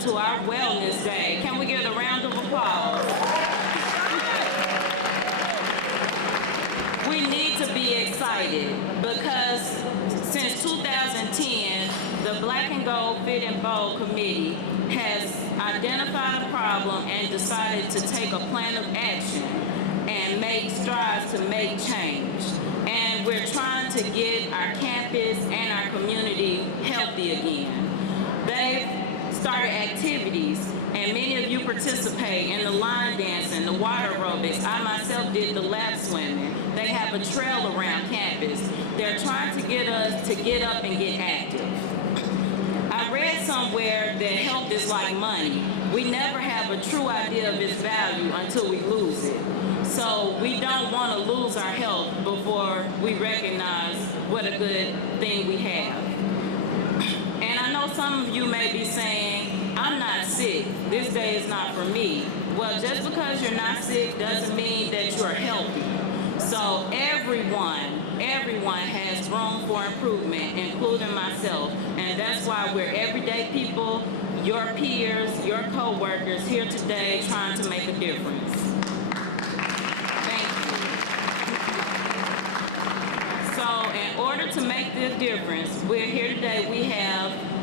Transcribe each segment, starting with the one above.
up to our Wellness Day. Can we give a round of applause? We need to be excited because since 2010, the Black and Gold Fit and Bold Committee has identified a problem and decided to take a plan of action and make strides to make change. And we're trying to get our campus and our community healthy again. They've started activities, and many of you participate in the line dancing, the water aerobics. I myself did the lap swimming. They have a trail around campus. They're trying to get us to get up and get active. I read somewhere that health is like money. We never have a true idea of its value until we lose it. So we don't want to lose our health before we recognize what a good thing we have. And I know some of you may be saying, I'm not sick. This day is not for me. Well, just because you're not sick doesn't mean that you're healthy. So everyone has room for improvement, including myself. And that's why we're everyday people, your peers, your co-workers here today trying to make a difference. Thank you. So in order to make this difference, we're here today.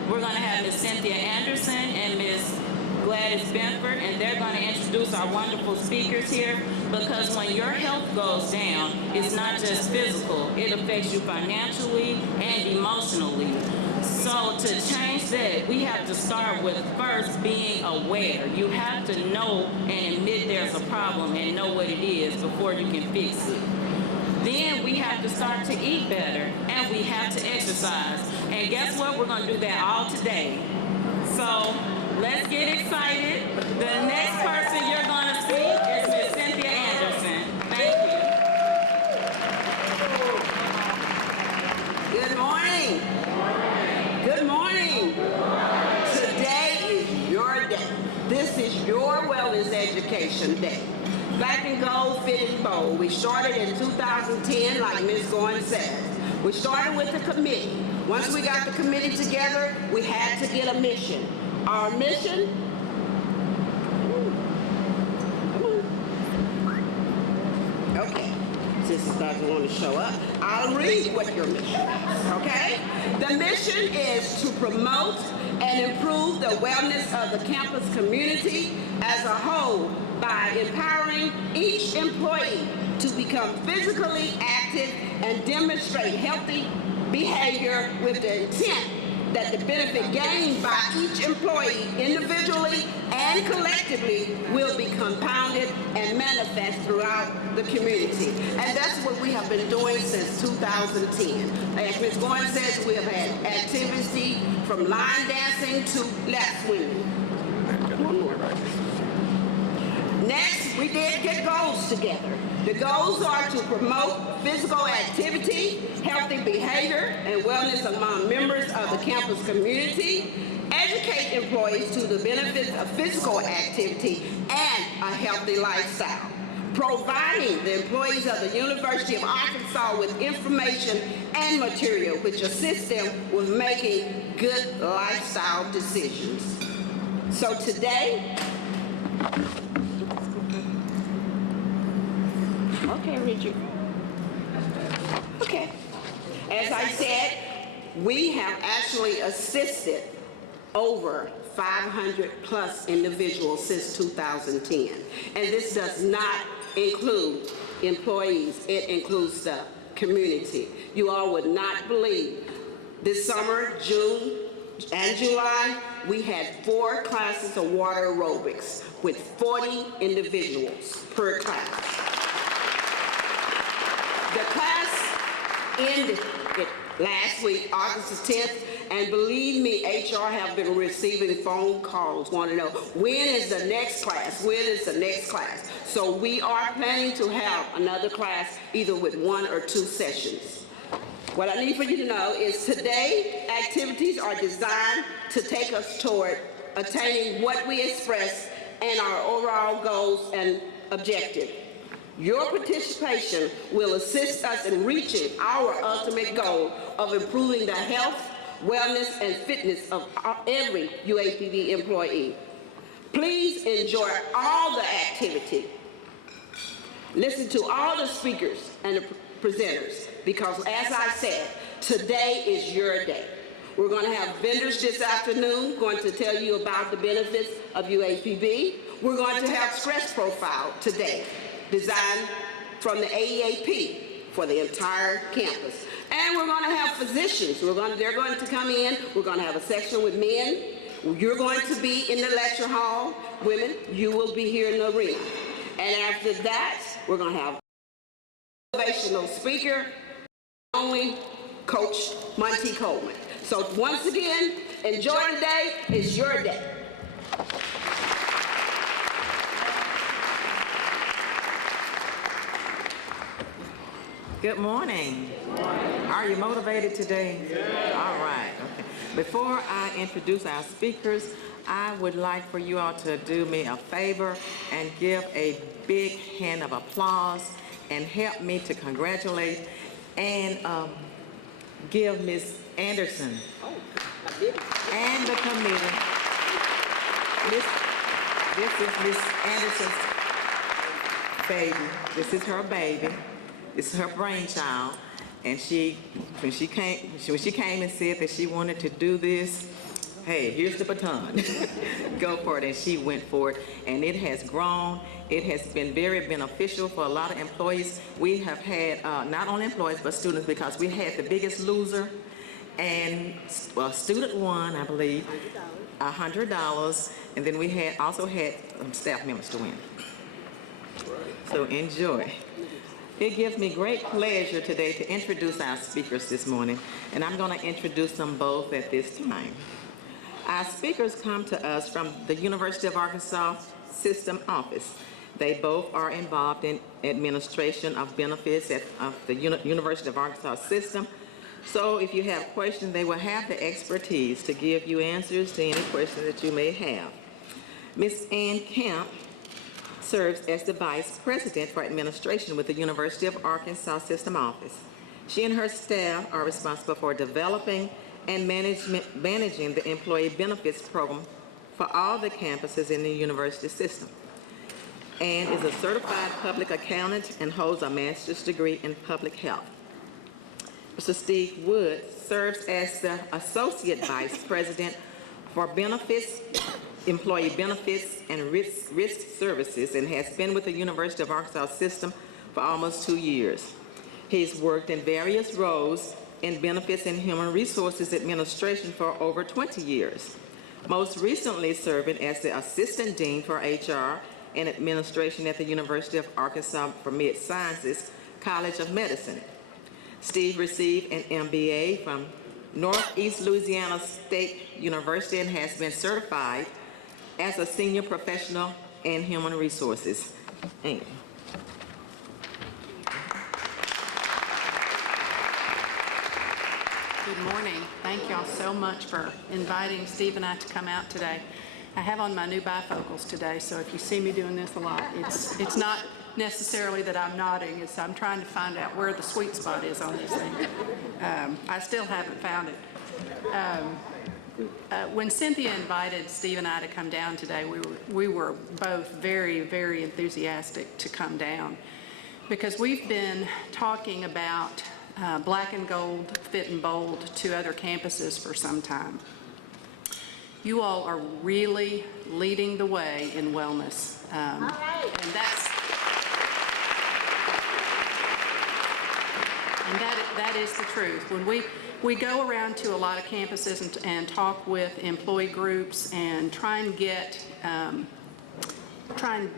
We're going to have Ms. Cynthia Anderson and Ms. Gladys Benford, and they're going to introduce our wonderful speakers here, because when your health goes down, it's not just physical, it affects you financially and emotionally. So to change that, we have to start with first being aware. You have to know and admit there's a problem and know what it is before you can fix it. Then we have to start to eat better, and we have to exercise. And guess what? We're going to do that all today. So let's get excited. The next person you're going to see is Ms. Cynthia Anderson. Thank you. Good morning. Good morning. Today is your day. This is your Wellness Education Day. Black and Gold Fit and Bold. We started in 2010, like Ms. Goins says. We started with the committee. Once we got the committee together, we had to get a mission. Our mission, okay, since it doesn't want to show up, I'll read what your mission is, okay? The mission is to promote and improve the wellness of the campus community as a whole by empowering each employee to become physically active and demonstrate healthy behavior with the intent that the benefit gained by each employee individually and collectively will be compounded and manifest throughout the community. And that's what we have been doing since 2010. As Ms. Goins says, we have had activity from line dancing to lap swimming. One more. Next, we did get goals together. The goals are to promote physical activity, healthy behavior, and wellness among members of the campus community, educate employees to the benefits of physical activity and a healthy lifestyle, providing the employees of the University of Arkansas with information and material which assist them with making good lifestyle decisions. So today, okay, Richard. Okay. As I said, we have actually assisted over 500 plus individuals since 2010. And this does not include employees. It includes the community. You all would not believe. This summer, June and July, we had 4 classes of water aerobics with 40 individuals per class. The class ended last week, August the 10th, and believe me, HR have been receiving phone calls, want to know, when is the next class? When is the next class? So we are planning to have another class, either with 1 or 2 sessions. What I need for you to know is today, activities are designed to take us toward attaining what we express and our overall goals and objectives. Your participation will assist us in reaching our ultimate goal of improving the health, wellness, and fitness of every UAPB employee. Please enjoy all the activity. Listen to all the speakers and the presenters, because as I said, today is your day. We're going to have vendors this afternoon going to tell you about the benefits of UAPB. We're going to have stress profile today, designed from the AEAP for the entire campus. And we're going to have physicians. They're going to come in. We're going to have a section with men. You're going to be in the lecture hall. Women, you will be here in the arena. And after that, we're going to have a motivational speaker, only Coach Monty Coleman. So once again, enjoy today. It's your day. Good morning. Are you motivated today? All right. Okay. Before I introduce our speakers, I would like for you all to do me a favor and give a big hand of applause and help me to congratulate and give Ms. Anderson and the committee. This is Ms. Anderson's baby. This is her baby. This is her brainchild. And when she came and said that she wanted to do this, hey, here's the baton. Go for it. And she went for it. And it has grown. It has been very beneficial for a lot of employees. We have had, not only employees, but students, because we had the biggest loser. And, well, student one, I believe, $100. And then we also had staff members to win. So enjoy. It gives me great pleasure today to introduce our speakers this morning, and I'm going to introduce them both at this time. Our speakers come to us from the University of Arkansas System Office. They both are involved in administration of benefits at the University of Arkansas System. So if you have questions, they will have the expertise to give you answers to any questions that you may have. Ms. Ann Camp serves as the Vice President for Administration with the University of Arkansas System Office. She and her staff are responsible for developing and managing the employee benefits program for all the campuses in the university system. Ann is a certified public accountant and holds a master's degree in public health. Mr. Steve Wood serves as the Associate Vice President for Benefits, Employee Benefits and Risk Services, and has been with the University of Arkansas System for almost 2 years. He's worked in various roles in Benefits and Human Resources Administration for over 20 years, most recently serving as the Assistant Dean for HR and Administration at the University of Arkansas for Mid-Sciences College of Medicine. Steve received an MBA from Northeast Louisiana State University and has been certified as a senior professional in human resources. Good morning. Thank y'all so much for inviting Steve and I to come out today. I have on my new bifocals today, so if you see me doing this a lot, it's not necessarily that I'm nodding, it's I'm trying to find out where the sweet spot is on this thing. I still haven't found it. When Cynthia invited Steve and I to come down today, we were both very, very enthusiastic to come down, because we've been talking about Black and Gold, Fit and Bold to other campuses for some time. You all are really leading the way in wellness. And that is the truth. When we go around to a lot of campuses and talk with employee groups and try and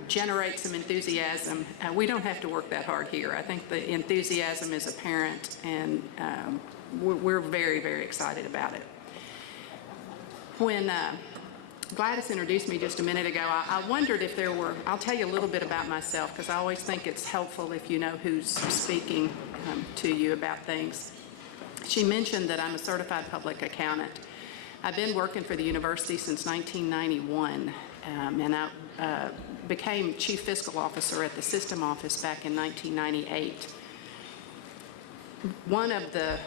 generate some enthusiasm. We don't have to work that hard here. I think the enthusiasm is apparent, and we're very, very excited about it. When Gladys introduced me just a minute ago, I wondered if there were, I'll tell you a little bit about myself, because I always think it's helpful if you know who's speaking to you about things. She mentioned that I'm a certified public accountant. I've been working for the university since 1991, and I became Chief Fiscal Officer at the System Office back in 1998. One of the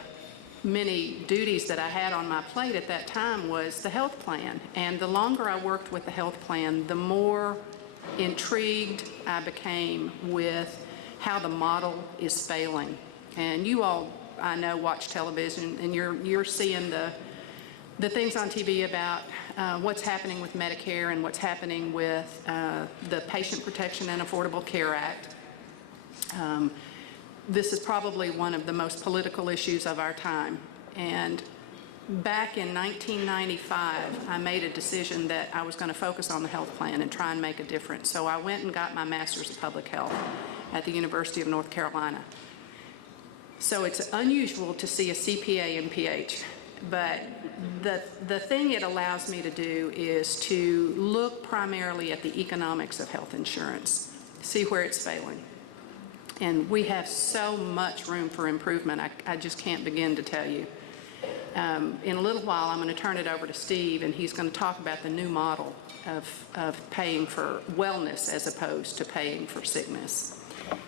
many duties that I had on my plate at that time was the health plan. And the longer I worked with the health plan, the more intrigued I became with how the model is failing. And you all, I know, watch television, and you're seeing the things on TV about what's happening with Medicare and what's happening with the Patient Protection and Affordable Care Act. This is probably one of the most political issues of our time. And back in 1995, I made a decision that I was going to focus on the health plan and try and make a difference. So I went and got my Master's of Public Health at the University of North Carolina. So it's unusual to see a CPA MPH, but the thing it allows me to do is to look primarily at the economics of health insurance, see where it's failing. And we have so much room for improvement, I just can't begin to tell you. In a little while, I'm going to turn it over to Steve, and he's going to talk about the new model of paying for wellness as opposed to paying for sickness.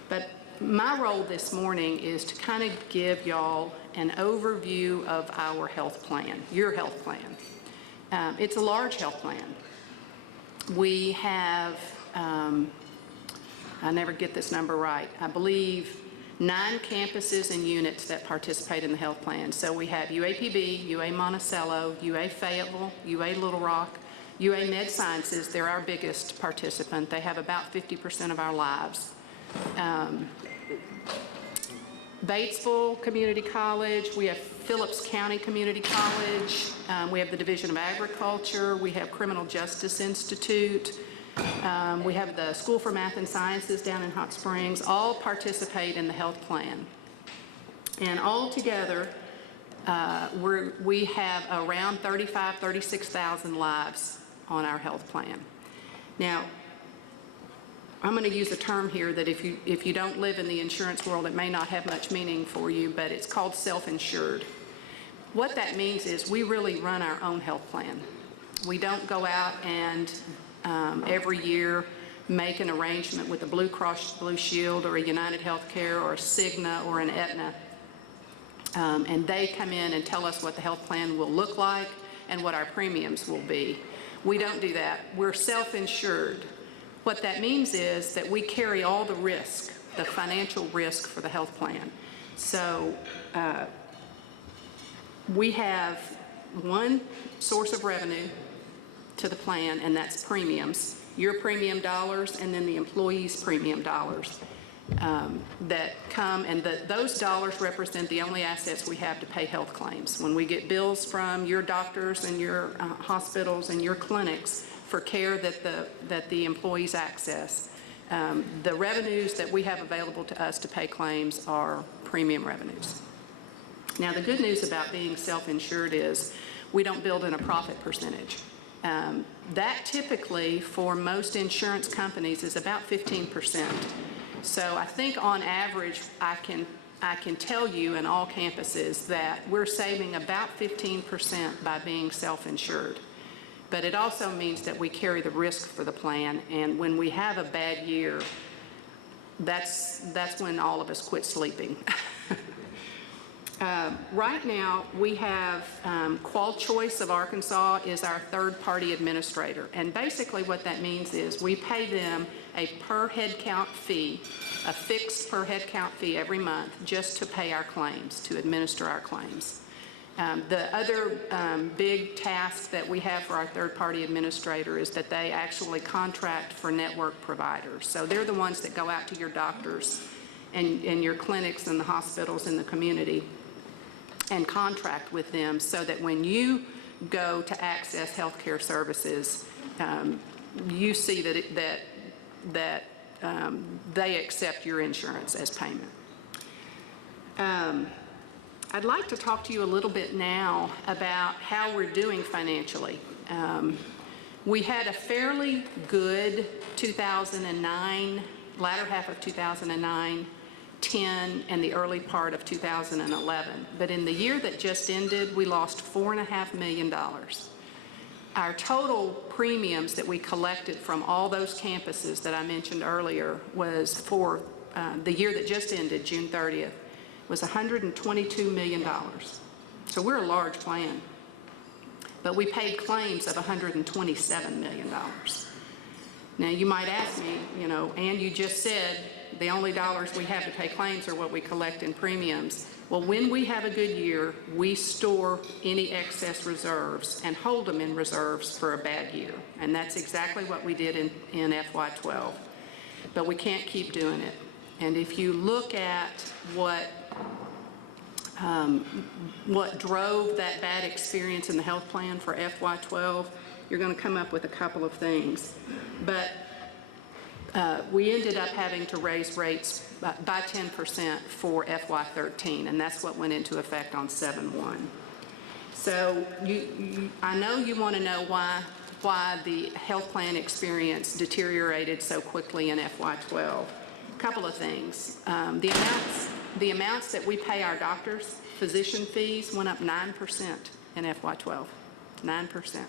But my role this morning is to kind of give y'all an overview of our health plan, your health plan. It's a large health plan. We have, I never get this number right, I believe 9 campuses and units that participate in the health plan. So we have UAPB, UA Monticello, UA Fayetteville, UA Little Rock, UA Med Sciences. They're our biggest participant. They have about 50% of our lives. Batesville Community College, we have Phillips County Community College, we have the Division of Agriculture, we have Criminal Justice Institute, we have the School for Math and Sciences down in Hot Springs, all participate in the health plan. And all together, we have around 36,000 lives on our health plan. Now, I'm going to use a term here that if you don't live in the insurance world, it may not have much meaning for you, but it's called self-insured. What that means is we really run our own health plan. We don't go out and every year make an arrangement with a Blue Cross Blue Shield or a United Healthcare or a Cigna or an Aetna. And they come in and tell us what the health plan will look like and what our premiums will be. We don't do that. We're self-insured. What that means is that we carry all the risk, the financial risk for the health plan. So we have one source of revenue to the plan, and that's premiums. Your premium dollars and then the employees' premium dollars that come, and those dollars represent the only assets we have to pay health claims. When we get bills from your doctors and your hospitals and your clinics for care that the employees access, the revenues that we have available to us to pay claims are premium revenues. Now, the good news about being self-insured is we don't build in a profit percentage. That typically, for most insurance companies, is about 15%. So I think on average, I can tell you in all campuses that we're saving about 15% by being self-insured. But it also means that we carry the risk for the plan, and when we have a bad year, that's when all of us quit sleeping. Right now, we have QualChoice of Arkansas is our third-party administrator, and basically what that means is we pay them a per head count fee, a fixed per head count fee every month, just to pay our claims, to administer our claims. The other big task that we have for our third-party administrator is that they actually contract for network providers. So they're the ones that go out to your doctors and your clinics and the hospitals in the community and contract with them so that when you go to access healthcare services, you see that they accept your insurance as payment. I'd like to talk to you a little bit now about how we're doing financially. We had a fairly good 2009, latter half of 2009, 10, and the early part of 2011. But in the year that just ended, we lost $4.5 million. Our total premiums that we collected from all those campuses that I mentioned earlier was for the year that just ended, June 30th, was $122 million. So we're a large plan. But we paid claims of $127 million. Now, you might ask me, you know, and you just said the only dollars we have to pay claims are what we collect in premiums. Well, when we have a good year, we store any excess reserves and hold them in reserves for a bad year. And that's exactly what we did in FY12. But we can't keep doing it. And if you look at what drove that bad experience in the health plan for FY12, you're going to come up with a couple of things. But we ended up having to raise rates by 10% for FY13, and that's what went into effect on 7/1. So I know you want to know why the health plan experience deteriorated so quickly in FY12. A couple of things. The amounts that we pay our doctors, physician fees, went up 9% in FY12, 9%.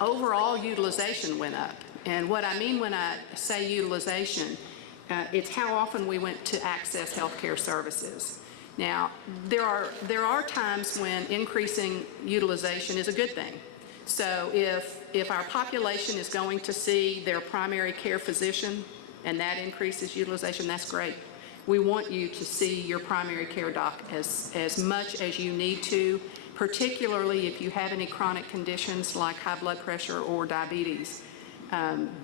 Overall utilization went up. And what I mean when I say utilization, it's how often we went to access healthcare services. Now, there are times when increasing utilization is a good thing. So if our population is going to see their primary care physician and that increases utilization, that's great. We want you to see your primary care doc as much as you need to, particularly if you have any chronic conditions like high blood pressure or diabetes.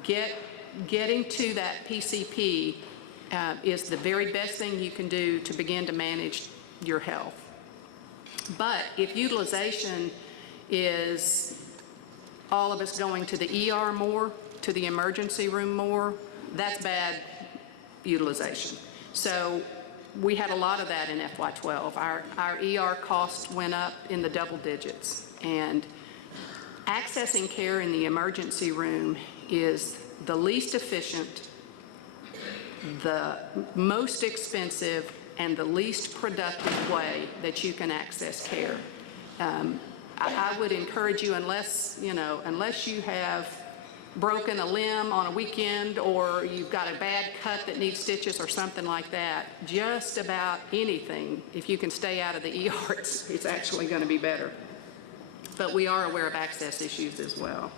Getting to that PCP is the very best thing you can do to begin to manage your health. But if utilization is all of us going to the ER more, to the emergency room more, that's bad utilization. So we had a lot of that in FY12. Our ER costs went up in the double digits, and accessing care in the emergency room is the least efficient, the most expensive, and the least productive way that you can access care. I would encourage you, unless you have broken a limb on a weekend or you've got a bad cut that needs stitches or something like that, just about anything, if you can stay out of the ER, it's actually going to be better. But we are aware of access issues as well.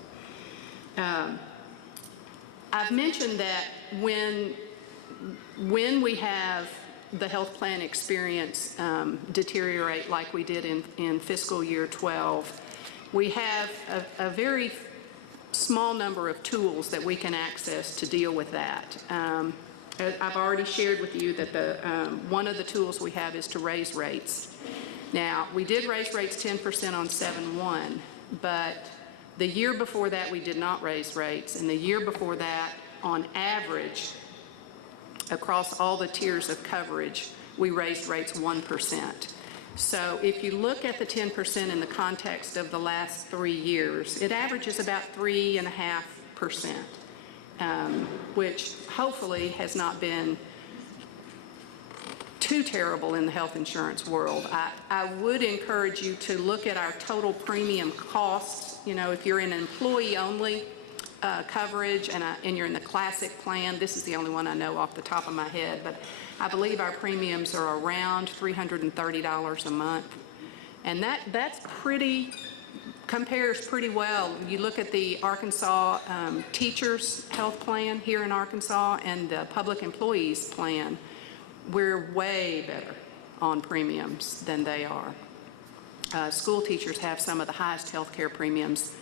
I've mentioned that when we have the health plan experience deteriorate like we did in fiscal year 12, we have a very small number of tools that we can access to deal with that. I've already shared with you that one of the tools we have is to raise rates. Now, we did raise rates 10% on 7/1, but the year before that we did not raise rates, and the year before that, on average, across all the tiers of coverage, we raised rates 1%. So if you look at the 10% in the context of the last 3 years, it averages about 3.5%, which hopefully has not been too terrible in the health insurance world. I would encourage you to look at our total premium costs. You know, if you're in employee-only coverage and you're in the classic plan, this is the only one I know off the top of my head, but I believe our premiums are around $330 a month. And that's compares pretty well. You look at the Arkansas teachers health plan here in Arkansas and the public employees plan, we're way better on premiums than they are. School teachers have some of the highest health care premiums.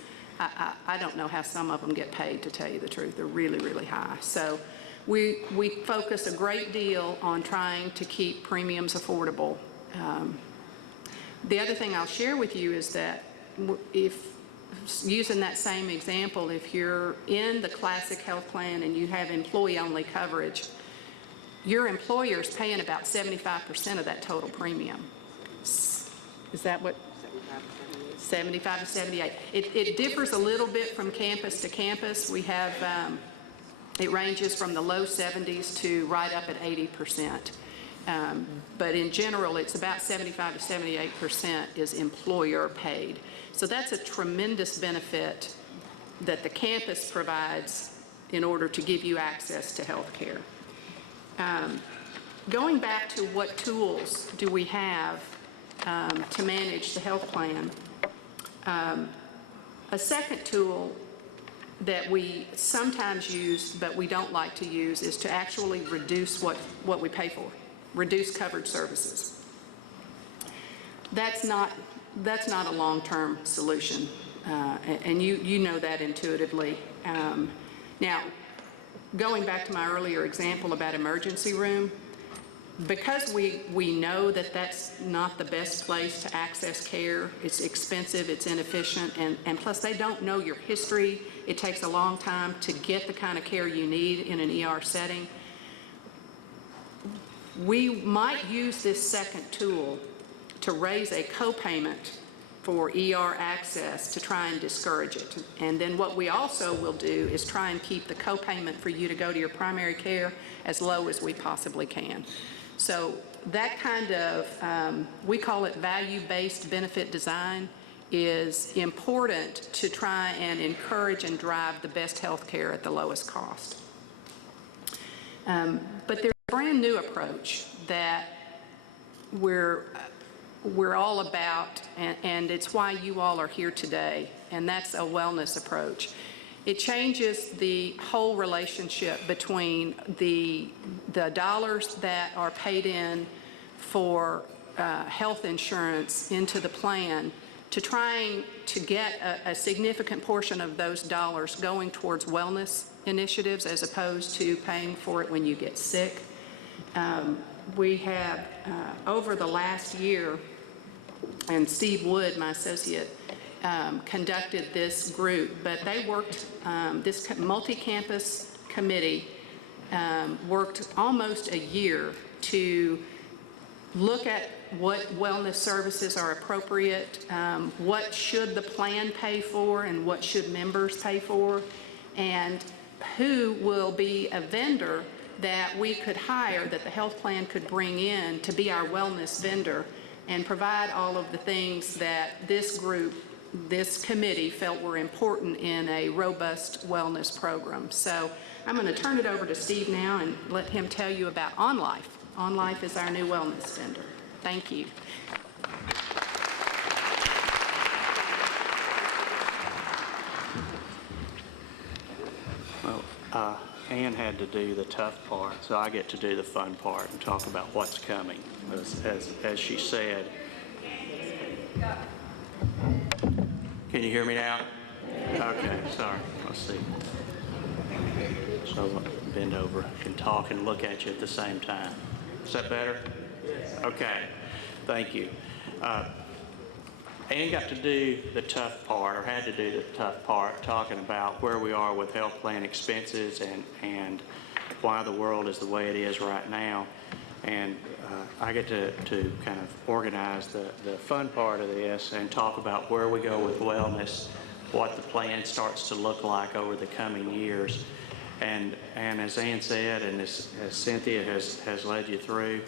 I don't know how some of them get paid, to tell you the truth. They're really, really high. So we focus a great deal on trying to keep premiums affordable. The other thing I'll share with you is that if, using that same example, if you're in the classic health plan and you have employee-only coverage, your employer is paying about 75% of that total premium. Is that what? 75 to 78. It differs a little bit from campus to campus. We have, it ranges from the low 70s to right up at 80%. But in general, it's about 75 to 78% is employer paid. So that's a tremendous benefit that the campus provides in order to give you access to health care. Going back to what tools do we have to manage the health plan. A second tool that we sometimes use but we don't like to use is to actually reduce what we pay for, reduce covered services. That's not a long-term solution, and you know that intuitively. Now, going back to my earlier example about emergency room, because we know that that's not the best place to access care, it's expensive, it's inefficient, and plus they don't know your history. It takes a long time to get the kind of care you need in an ER setting. We might use this second tool to raise a copayment for ER access to try and discourage it. And then what we also will do is try and keep the copayment for you to go to your primary care as low as we possibly can. So that kind of, we call it value-based benefit design, is important to try and encourage and drive the best health care at the lowest cost. But there's a brand new approach that we're all about, and it's why you all are here today, and that's a wellness approach. It changes the whole relationship between the dollars that are paid in for health insurance into the plan to trying to get a significant portion of those dollars going towards wellness initiatives as opposed to paying for it when you get sick. We have, over the last year, and Steve Wood, my associate, conducted this group, but they worked, this multi-campus committee worked almost a year to look at what wellness services are appropriate, what should the plan pay for and what should members pay for, and who will be a vendor that we could hire, that the health plan could bring in to be our wellness vendor and provide all of the things that this group, this committee felt were important in a robust wellness program. So I'm going to turn it over to Steve now and let him tell you about OnLife. OnLife is our new wellness vendor. Thank you. Well, Ann had to do the tough part, so I get to do the fun part and talk about what's coming. As she said, can you hear me now? Okay, sorry. Let's see. So I'll bend over, can talk and look at you at the same time. Is that better? Okay, thank you. Ann got to do the tough part, or had to do the tough part, talking about where we are with health plan expenses and why the world is the way it is right now. And I get to kind of organize the fun part of this and talk about where we go with wellness, what the plan starts to look like over the coming years. And as Ann said, and as Cynthia has led you through,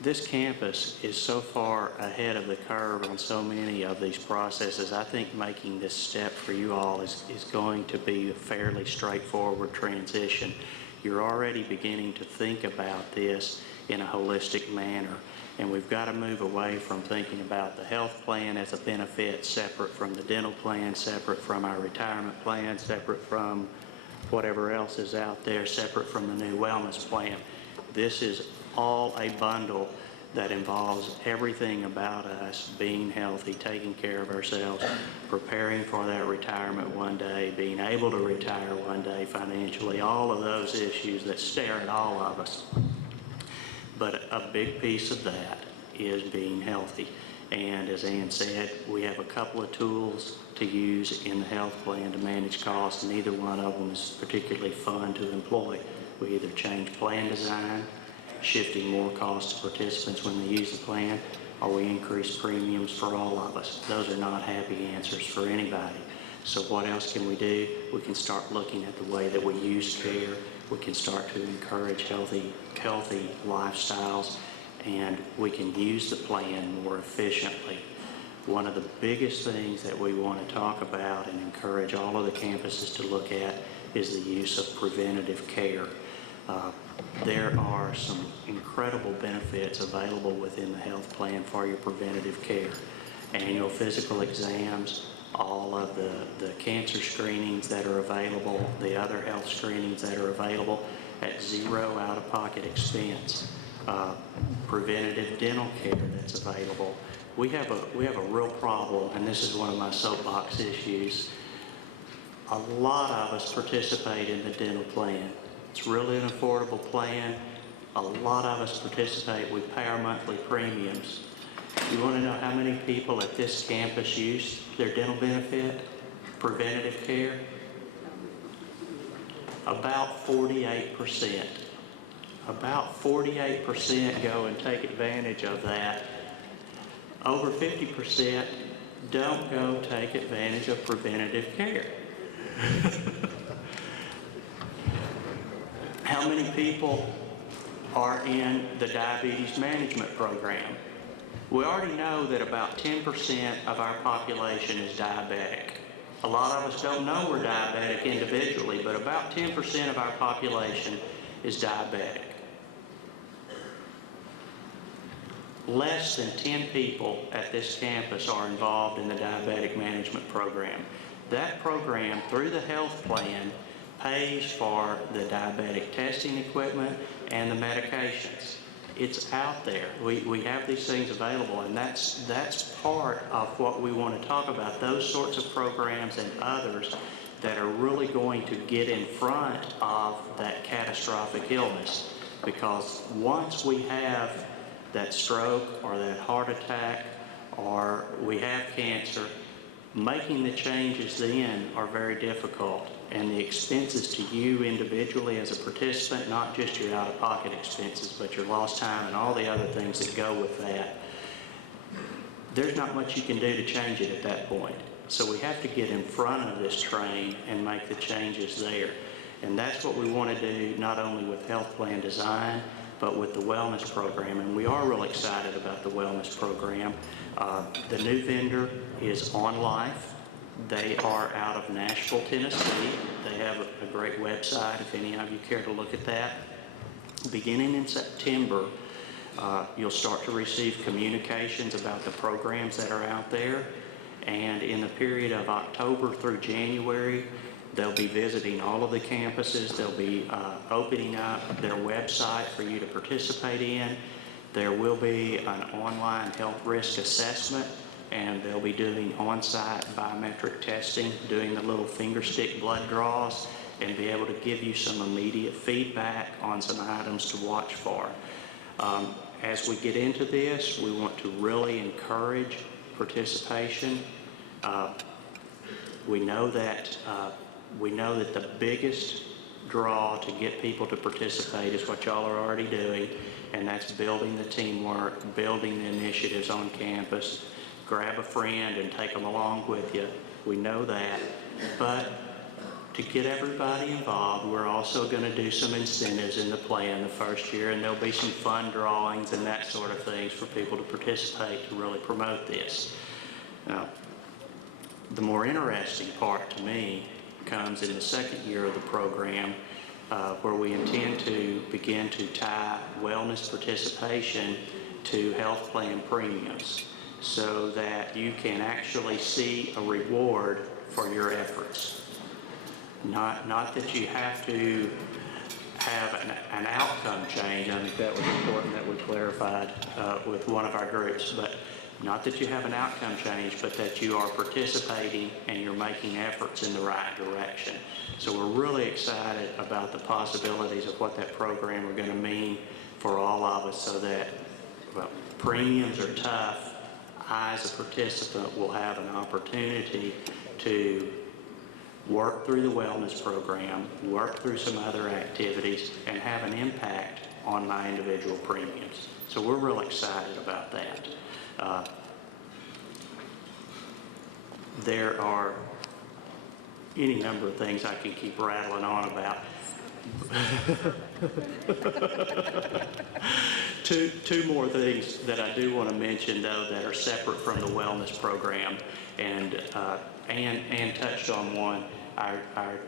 this campus is so far ahead of the curve on so many of these processes. I think making this step for you all is going to be a fairly straightforward transition. You're already beginning to think about this in a holistic manner, and we've got to move away from thinking about the health plan as a benefit separate from the dental plan, separate from our retirement plan, separate from whatever else is out there, separate from the new wellness plan. This is all a bundle that involves everything about us being healthy, taking care of ourselves, preparing for that retirement one day, being able to retire one day financially, all of those issues that stare at all of us. But a big piece of that is being healthy. And as Ann said, we have a couple of tools to use in the health plan to manage costs. Neither one of them is particularly fun to employ. We either change plan design, shifting more costs to participants when they use the plan, or we increase premiums for all of us. Those are not happy answers for anybody. So what else can we do? We can start looking at the way that we use care. We can start to encourage healthy lifestyles, and we can use the plan more efficiently. One of the biggest things that we want to talk about and encourage all of the campuses to look at is the use of preventative care. There are some incredible benefits available within the health plan for your preventative care. Annual physical exams, all of the cancer screenings that are available, the other health screenings that are available at zero out-of-pocket expense, preventative dental care that's available. We have a real problem, and this is one of my soapbox issues. A lot of us participate in the dental plan. It's really an affordable plan. A lot of us participate. We pay our monthly premiums. You want to know how many people at this campus use their dental benefit, preventative care? About 48%. About 48% go and take advantage of that. Over 50% don't go take advantage of preventative care. How many people are in the diabetes management program? We already know that about 10% of our population is diabetic. A lot of us don't know we're diabetic individually, but about 10% of our population is diabetic. Less than 10 people at this campus are involved in the diabetic management program. That program, through the health plan, pays for the diabetic testing equipment and the medications. It's out there. We have these things available, and that's part of what we want to talk about, those sorts of programs and others that are really going to get in front of that catastrophic illness. Because once we have that stroke or that heart attack or we have cancer, making the changes then are very difficult, and the expenses to you individually as a participant, not just your out-of-pocket expenses, but your lost time and all the other things that go with that, there's not much you can do to change it at that point. So we have to get in front of this train and make the changes there. And that's what we want to do, not only with health plan design, but with the wellness program. And we are real excited about the wellness program. The new vendor is OnLife. They are out of Nashville, Tennessee. They have a great website if any of you care to look at that. Beginning in September, you'll start to receive communications about the programs that are out there. And in the period of October through January, they'll be visiting all of the campuses. They'll be opening up their website for you to participate in. There will be an online health risk assessment, and they'll be doing on-site biometric testing, doing the little finger stick blood draws, and be able to give you some immediate feedback on some items to watch for. As we get into this, we want to really encourage participation. We know that the biggest draw to get people to participate is what y'all are already doing, and that's building the teamwork, building the initiatives on campus. Grab a friend and take them along with you. We know that. But to get everybody involved, we're also going to do some incentives in the plan the first year, and there'll be some fun drawings and that sort of things for people to participate to really promote this. Now, the more interesting part to me comes in the second year of the program, where we intend to begin to tie wellness participation to health plan premiums, so that you can actually see a reward for your efforts. Not that you have to have an outcome change. I think that was important that we clarified with one of our groups, but not that you have an outcome change, but that you are participating and you're making efforts in the right direction. So we're really excited about the possibilities of what that program are going to mean for all of us, so that, well, premiums are tough. I, as a participant, will have an opportunity to work through the wellness program, work through some other activities, and have an impact on my individual premiums. So we're real excited about that. There are any number of things I can keep rattling on about. Two more things that I do want to mention, though, that are separate from the wellness program, and Ann touched on one. Our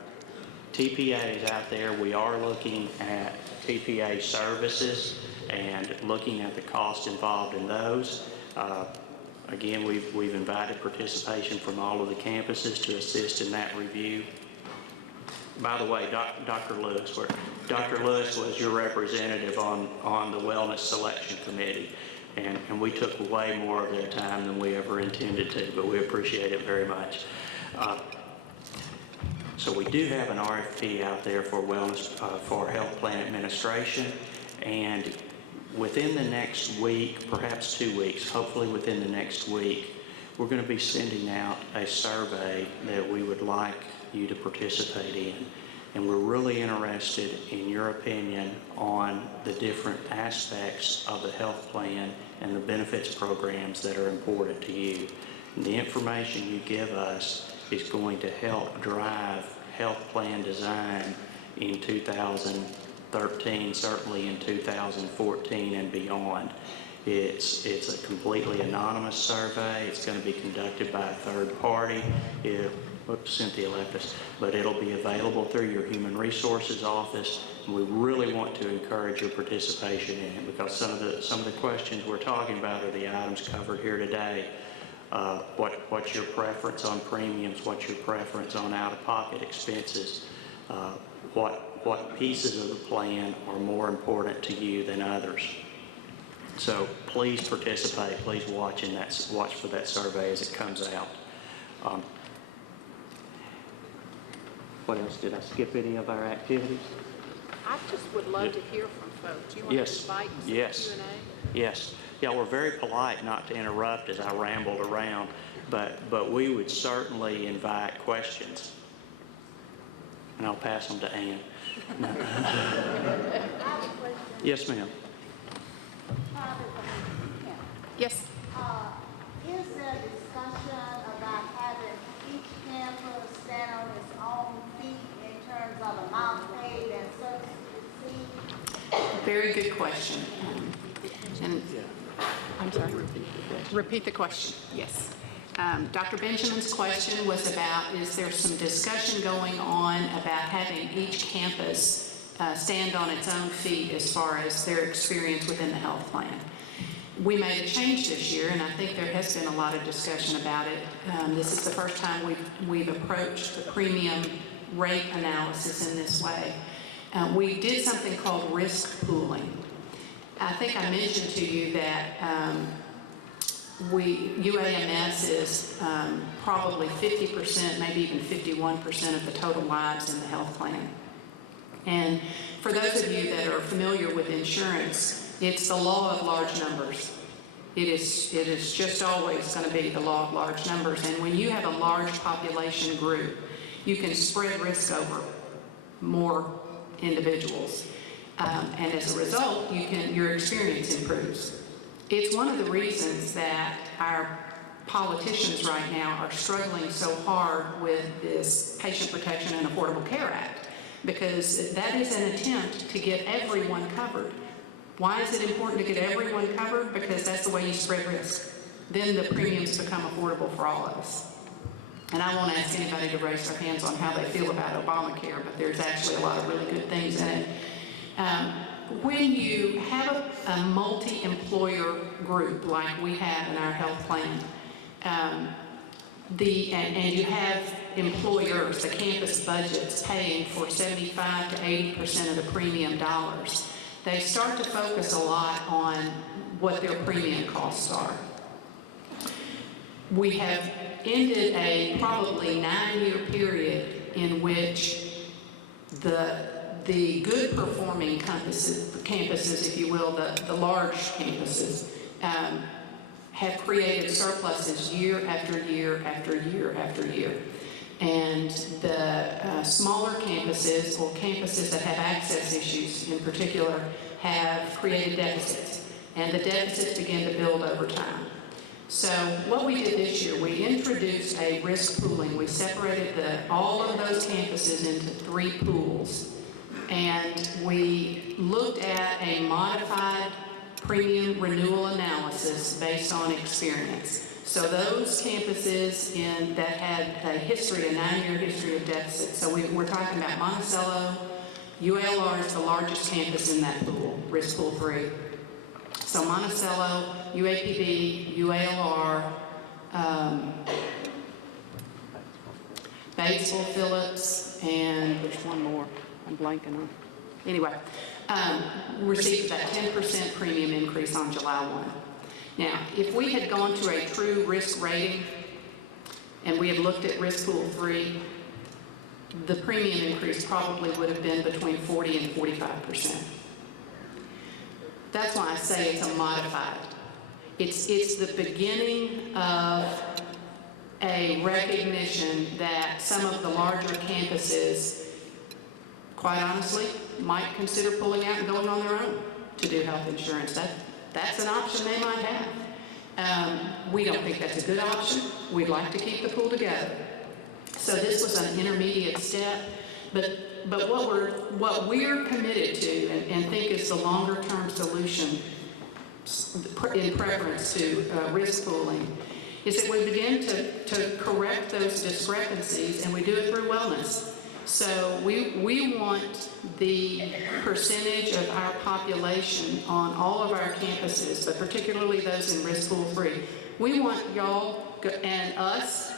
TPAs out there, we are looking at TPA services and looking at the cost involved in those. Again, we've invited participation from all of the campuses to assist in that review. By the way, Dr. Lewis was your representative on the Wellness Selection Committee, and we took way more of their time than we ever intended to, but we appreciate it very much. So we do have an RFP out there for wellness, for health plan administration, and within the next week, perhaps 2 weeks, hopefully within the next week, we're going to be sending out a survey that we would like you to participate in. And we're really interested in your opinion on the different aspects of the health plan and the benefits programs that are important to you. And the information you give us is going to help drive health plan design in 2013, certainly in 2014 and beyond. It's a completely anonymous survey. It's going to be conducted by a third party. Cynthia left us, but it'll be available through your Human Resources office. And we really want to encourage your participation in it, because some of the questions we're talking about are the items covered here today. What's your preference on premiums? What's your preference on out-of-pocket expenses? What pieces of the plan are more important to you than others? So please participate. Please watch for that survey as it comes out. What else? Did I skip any of our activities? I just would love to hear from folks. You want Yes. to invite some Yes. Q&A? Yes. Yeah, we're very polite not to interrupt as I rambled around, but we would certainly invite questions. And I'll pass them to Ann. Yes, ma'am. Yes. Is there discussion about having each campus stand on its own feet in terms of amount paid and services received? Very good question. And I'm sorry. Repeat the question. Yes. Dr. Benjamin's question was about, is there some discussion going on about having each campus stand on its own feet as far as their experience within the health plan? We made a change this year, and I think there has been a lot of discussion about it. This is the first time we've approached the premium rate analysis in this way. We did something called risk pooling. I think I mentioned to you that UAMS is probably 50%, maybe even 51% of the total lives in the health plan. And for those of you that are familiar with insurance, it's the law of large numbers. It is just always going to be the law of large numbers. And when you have a large population group, you can spread risk over more individuals. And as a result, your experience improves. It's one of the reasons that our politicians right now are struggling so hard with this Patient Protection and Affordable Care Act, because that is an attempt to get everyone covered. Why is it important to get everyone covered? Because that's the way you spread risk. Then the premiums become affordable for all of us. And I won't ask anybody to raise their hands on how they feel about Obamacare, but there's actually a lot of really good things in it. When you have a multi-employer group like we have in our health plan, and you have employers, the campus budgets paying for 75 to 80% of the premium dollars, they start to focus a lot on what their premium costs are. We have ended a probably 9-year period in which the good performing campuses, if you will, the large campuses, have created surpluses year after year after year after year. And the smaller campuses, or campuses that have access issues in particular, have created deficits. And the deficits begin to build over time. So what we did this year, we introduced a risk pooling. We separated all of those campuses into 3 pools. And we looked at a modified premium renewal analysis based on experience. So those campuses that had a history, a 9-year history of deficit, so we're talking about Monticello, UALR is the largest campus in that pool, risk pool 3. So Monticello, UAPB, UALR, Batesville, Phillips, and there's one more I'm blanking on. Anyway, received that 10% premium increase on July 1. Now, if we had gone to a true risk rating and we had looked at risk pool 3, the premium increase probably would have been between 40 and 45%. That's why I say it's a modified. It's the beginning of a recognition that some of the larger campuses, quite honestly, might consider pulling out and going on their own to do health insurance. That's an option they might have. We don't think that's a good option. We'd like to keep the pool together. So this was an intermediate step, but what we're committed to and think is the longer-term solution in preference to risk pooling is that we begin to correct those discrepancies, and we do it through wellness. So we want the percentage of our population on all of our campuses, but particularly those in risk pool 3. We want y'all and us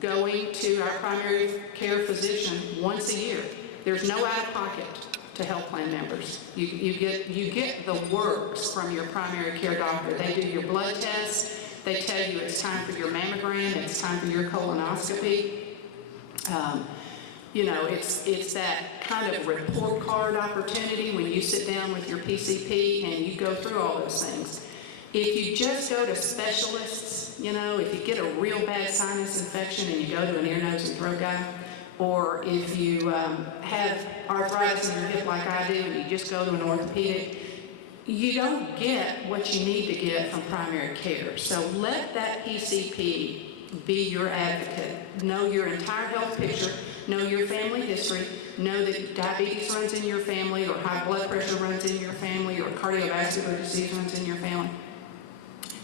going to our primary care physician once a year. There's no out-of-pocket to health plan members. You get the works from your primary care doctor. They do your blood test. They tell you it's time for your mammogram. It's time for your colonoscopy. You know, it's that kind of report card opportunity when you sit down with your PCP and you go through all those things. If you just go to specialists, you know, if you get a real bad sinus infection and you go to an ear, nose, and throat guy, or if you have arthritis in your hip like I do and you just go to an orthopedic, you don't get what you need to get from primary care. So let that PCP be your advocate. Know your entire health picture, know your family history, know that diabetes runs in your family, or high blood pressure runs in your family, or cardiovascular disease runs in your family.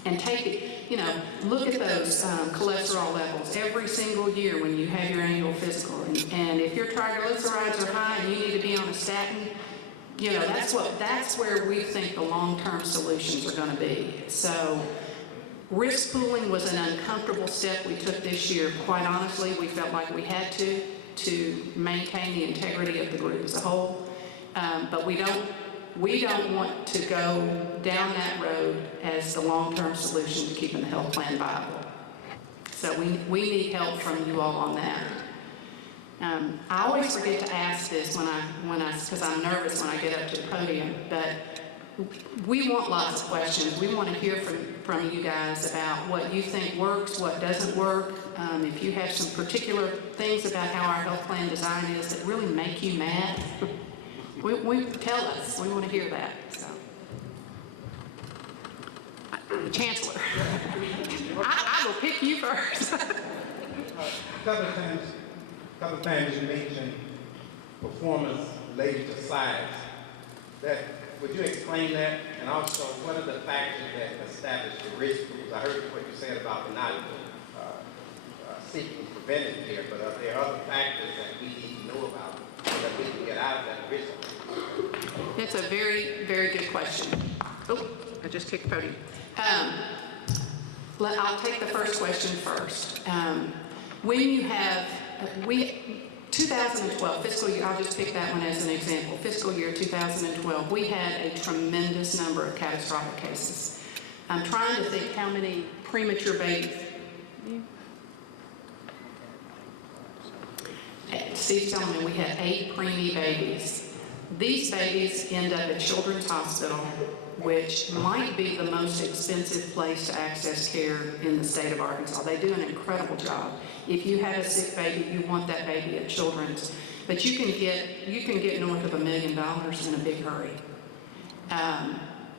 And take it, you know, look at those cholesterol levels every single year when you have your annual physical. And if your triglycerides are high and you need to be on a statin, you know, that's where we think the long-term solutions are going to be. So risk pooling was an uncomfortable step we took this year. Quite honestly, we felt like we had to maintain the integrity of the group as a whole. But we don't want to go down that road as the long-term solution to keeping the health plan viable. So we need help from you all on that. I always forget to ask this because I'm nervous when I get up to the podium, but we want lots of questions. We want to hear from you guys about what you think works, what doesn't work. If you have some particular things about how our health plan design is that really make you mad, we tell us. We want to hear that. So, Chancellor, I will pick you first. A couple of times you mentioned performance related to size. Would you explain that? And also, what are the factors that establish the risk pools? I heard what you said about not seeking preventive care, but are there other factors that we need to know about so that we can get out of that risk pool? That's a very, very good question. Oh, I just kicked the podium. I'll take the first question first. When you have, 2012, fiscal year, I'll just pick that one as an example. Fiscal year 2012, we had a tremendous number of catastrophic cases. I'm trying to think how many premature babies. Steve's telling me we had 8 preemie babies. These babies end up at Children's Hospital, which might be the most expensive place to access care in the state of Arkansas. They do an incredible job. If you have a sick baby, you want that baby at Children's, but you can get north of $1 million in a big hurry.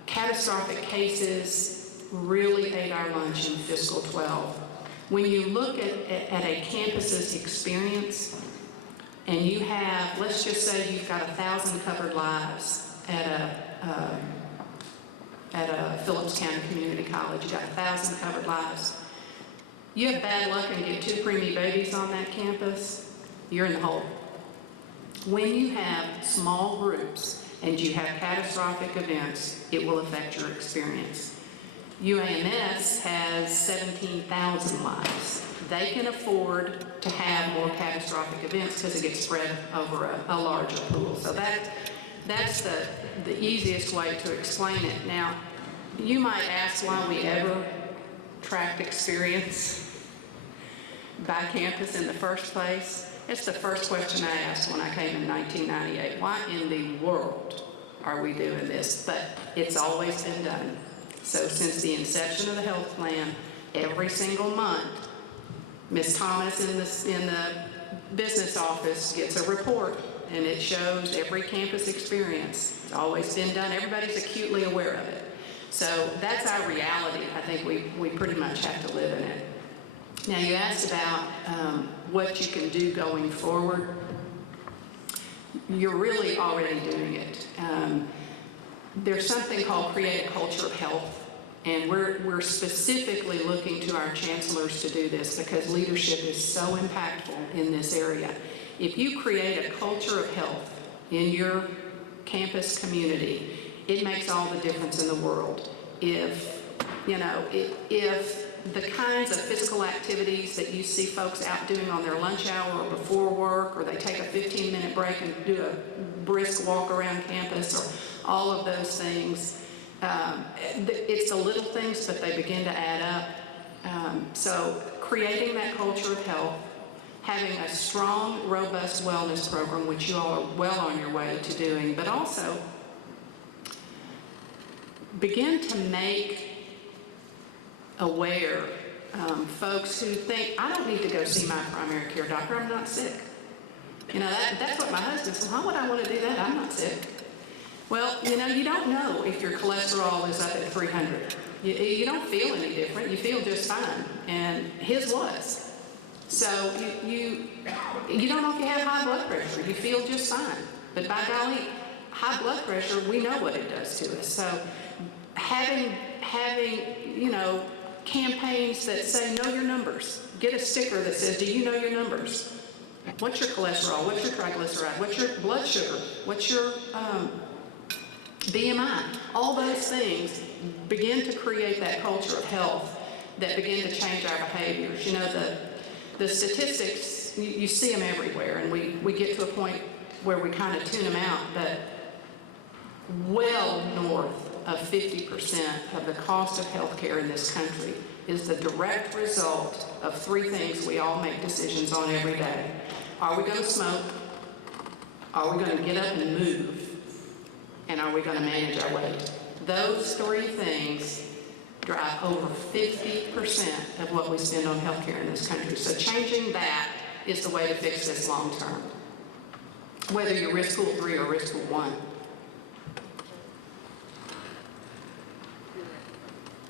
Catastrophic cases really ate our lunch in fiscal 12. When you look at a campus's experience, and you have, let's just say you've got 1,000 covered lives at a Phillips County Community College, you got 1,000 covered lives. You have bad luck and get 2 preemie babies on that campus, you're in the hole. When you have small groups and you have catastrophic events, it will affect your experience. UAMS has 17,000 lives. They can afford to have more catastrophic events because it gets spread over a larger pool. So that's the easiest way to explain it. Now, you might ask why we ever tracked experience by campus in the first place. It's the first question I asked when I came in 1998. Why in the world are we doing this? But it's always been done. So since the inception of the health plan, every single month, Ms. Thomas in the business office gets a report, and it shows every campus experience. It's always been done. Everybody's acutely aware of it. So that's our reality. I think we pretty much have to live in it. Now, you asked about what you can do going forward. You're really already doing it. There's something called Create a Culture of Health, and we're specifically looking to our chancellors to do this because leadership is so impactful in this area. If you create a culture of health in your campus community, it makes all the difference in the world. If the kinds of physical activities that you see folks out doing on their lunch hour or before work, or they take a 15-minute break and do a brisk walk around campus, or all of those things, it's the little things, but they begin to add up. So creating that culture of health, having a strong, robust wellness program, which you all are well on your way to doing, but also begin to make aware folks who think, I don't need to go see my primary care doctor, I'm not sick. You know, that's what my husband said, why would I want to do that? I'm not sick. Well, you know, you don't know if your cholesterol is up at 300. You don't feel any different, you feel just fine, and his was. So you don't know if you have high blood pressure, you feel just fine. But by golly, high blood pressure, we know what it does to us. So having you know, campaigns that say, know your numbers. Get a sticker that says, do you know your numbers? What's your cholesterol? What's your triglyceride? What's your blood sugar? What's your BMI? All those things begin to create that culture of health that begin to change our behaviors. You know, the statistics, you see them everywhere, and we get to a point where we kind of tune them out, but well north of 50% of the cost of health care in this country is the direct result of 3 things we all make decisions on every day. Are we going to smoke? Are we going to get up and move? And are we going to manage our weight? Those 3 things drive over 50% of what we spend on health care in this country. So changing that is the way to fix this long term, whether you're risk pool 3 or risk pool 1.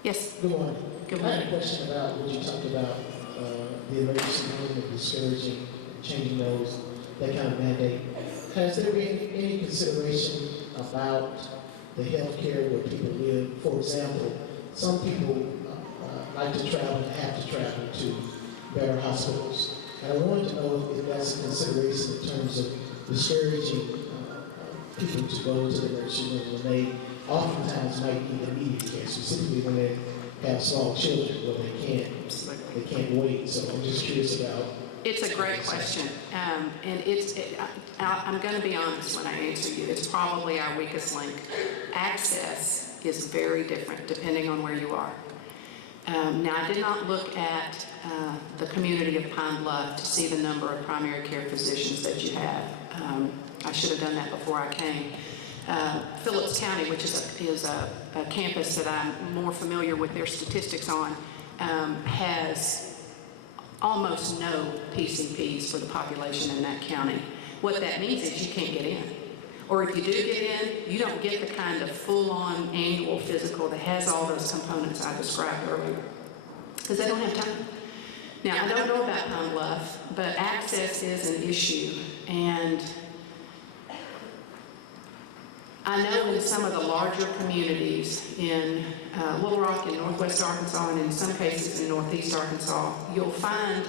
Yes. Good morning. Good I morning. had a question about what you talked about, the emergency room and discouraging, changing those, that kind of mandate. Has there been any consideration about the health care where people live? For example, some people like to travel and have to travel to better hospitals. And I wanted to know if that's a consideration in terms of discouraging people to go to the emergency room when they oftentimes might need immediate care, specifically when they have small children where they can't wait. So I'm just curious about. It's a great question, and I'm going to be honest when I answer you. It's probably our weakest link. Access is very different depending on where you are. Now, I did not look at the community of Pine Bluff to see the number of primary care physicians that you have. I should have done that before I came. Phillips County, which is a campus that I'm more familiar with their statistics on, has almost no PCPs for the population in that county. What that means is you can't get in. Or if you do get in, you don't get the kind of full-on annual physical that has all those components I described earlier, because they don't have time. Now, I don't know about Pine Bluff, but access is an issue. And I know in some of the larger communities in Little Rock in northwest Arkansas, and in some cases in northeast Arkansas, you'll find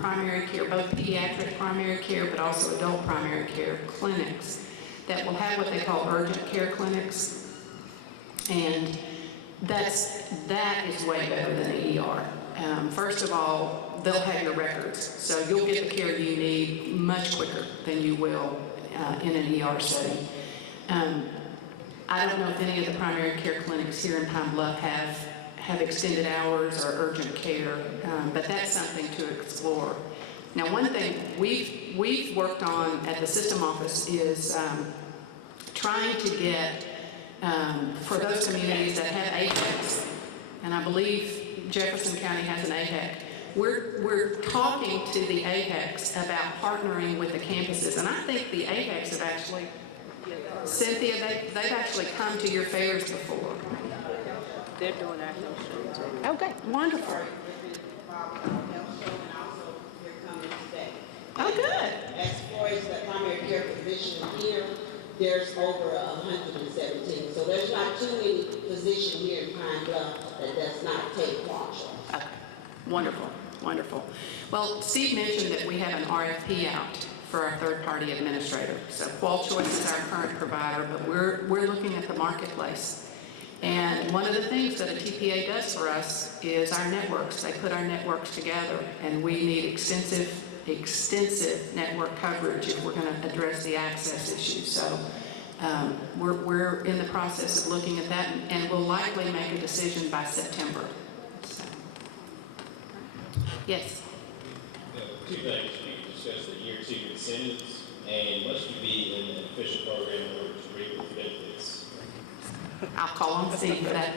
primary care, both pediatric primary care, but also adult primary care clinics that will have what they call urgent care clinics. And that is way better than the ER. First of all, they'll have your records, so you'll get the care you need much quicker than you will in an ER setting. I don't know if any of the primary care clinics here in Pine Bluff have extended hours or urgent care, but that's something to explore. Now, one thing we've worked on at the system office is trying to get, for those communities that have AHECs, and I believe Jefferson County has an AHEC, we're talking to the AHECs about partnering with the campuses, and I think the AHECs have actually, Cynthia, they've actually come to your fairs before. They're doing our health show too. Okay, wonderful. Oh, good. As far as the primary care physician here, there's over 117. So there's not too many physicians here in Pine Bluff that does not take Qualchoice. Okay, wonderful, wonderful. Well, Steve mentioned that we have an RFP out for our third-party administrator. So Qualchoice is our current provider, but we're looking at the marketplace. And one of the things that a TPA does for us is our networks. They put our networks together, and we need extensive network coverage if we're going to address the access issue. So we're in the process of looking at that, and we'll likely make a decision by September. So. Yes. Two things. You discussed the year 2 incentives, and must you be in an official program in order to reap the benefits? I'll call on Steve for that.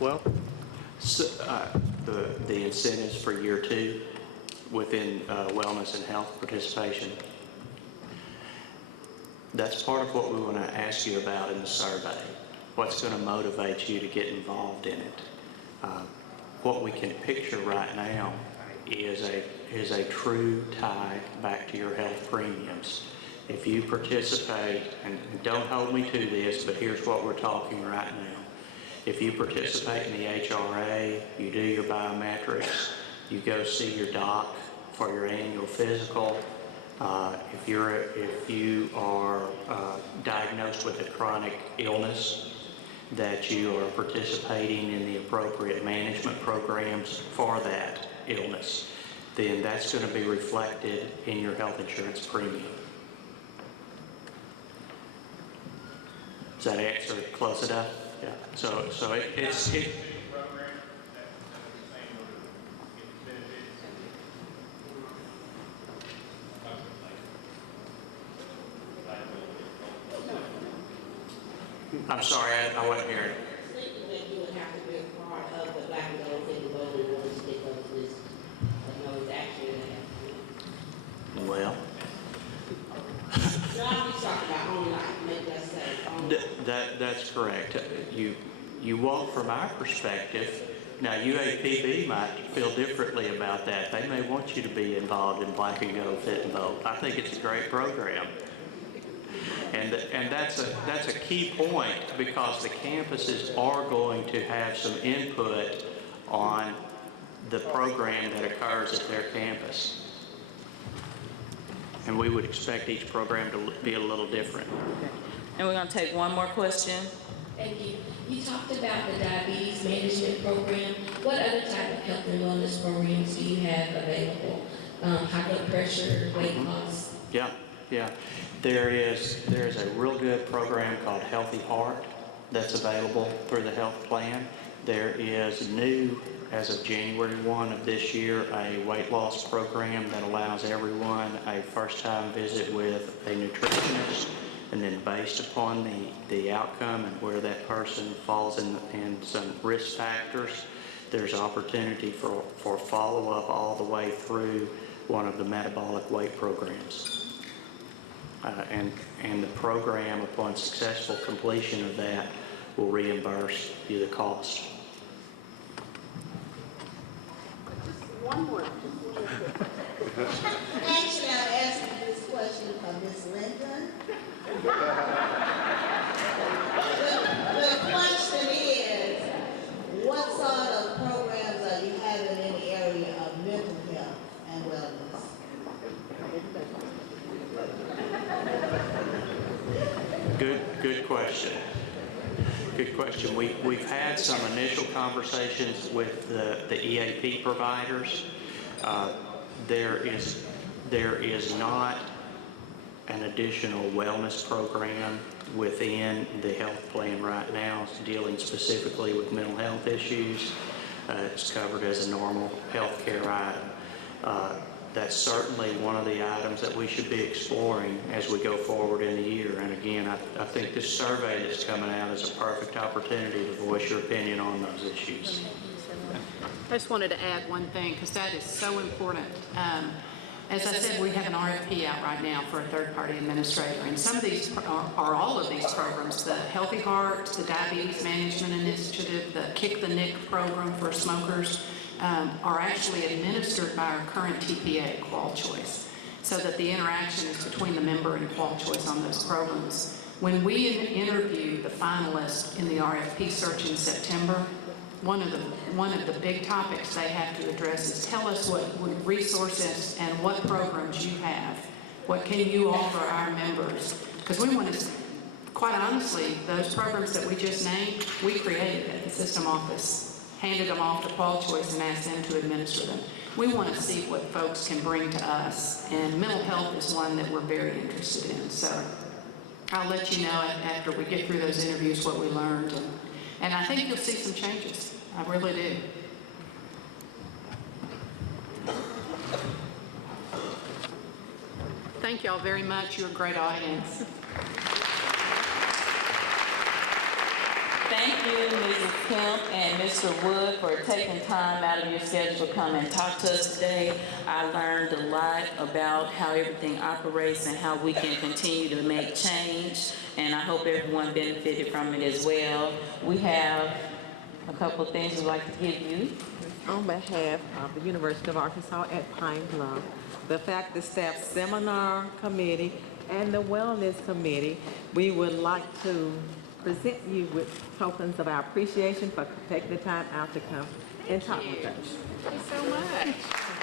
Well, so, the incentives for year 2 within wellness and health participation, that's part of what we want to ask you about in the survey. What's going to motivate you to get involved in it? What we can picture right now is a true tie back to your health premiums. If you participate, and don't hold me to this, but here's what we're talking right now. If you participate in the HRA, you do your biometrics, you go see your doc for your annual physical. If you are diagnosed with a chronic illness, that you are participating in the appropriate management programs for that illness, then that's going to be reflected in your health insurance premium. Does that answer close enough? Yeah. So it's. I'm sorry, I wasn't hearing. Thinking that you would have to be a part of the Black and Gold City Voting in order to get those lists. I know it's actually Well. No, I'm just talking about online, maybe that's say. That's correct. You walk from our perspective. Now, UAPB might feel differently about that. They may want you to be involved in Black and Gold Fit and Vote. I think it's a great program. And that's a key point, because the campuses are going to have some input on the program that occurs at their campus. And we would expect each program to be a little different. Okay. And we're going to take one more question. Thank you. You talked about the diabetes management program. What other type of health and wellness programs do you have available? High blood pressure, weight loss? Yeah. There is a real good program called Healthy Heart that's available through the health plan. There is new, as of January 1 of this year, a weight loss program that allows everyone a first-time visit with a nutritionist, and then based upon the outcome and where that person falls in some risk factors, there's opportunity for follow-up all the way through one of the metabolic weight programs. And the program, upon successful completion of that, will reimburse you the cost. One more. Actually, I'm asking this question from Ms. Linda. The question question. We've had some initial conversations with the EAP providers. There is not an additional wellness program within the health plan right now dealing specifically with mental health issues. It's covered as a normal health care item. That's certainly one of the items that we should be exploring as we go forward in the year. And again, I think this survey that's coming out is a perfect opportunity to voice your opinion on those issues. I just wanted to add one thing, because that is so important. As I said, we have an RFP out right now for a third-party administrator, and some of these, or all of these programs, the Healthy Heart, the Diabetes Management Initiative, the Kick the Nick program for smokers, are actually administered by our current TPA, Qual Choice, so that the interaction is between the member and Qual Choice on those programs. When we interview the finalists in the RFP search in September, one of the big topics they have to address is tell us what resources and what programs you have. What can you offer our members? Because we want to, quite honestly, those programs that we just named, we created at the system office, handed them off to Qual Choice and asked them to administer them. We want to see what folks can bring to us, and mental health is one that we're very interested in. So I'll let you know after we get through those interviews what we learned, and I think you'll see some changes. I really do. Thank y'all very much. You're a great audience. Thank you, Mrs. Kemp and Mr. Wood, for taking time out of your schedule to come and talk to us today. I learned a lot about how everything operates and how we can continue to make change, and I hope everyone benefited from it as well. We have a couple of things we'd like to give you. On behalf of the University of Arkansas at Pine Bluff, the Faculty Staff Seminar Committee, and the Wellness Committee, we would like to present you with tokens of our appreciation for taking the time out to come and talk with us. Thank you so much.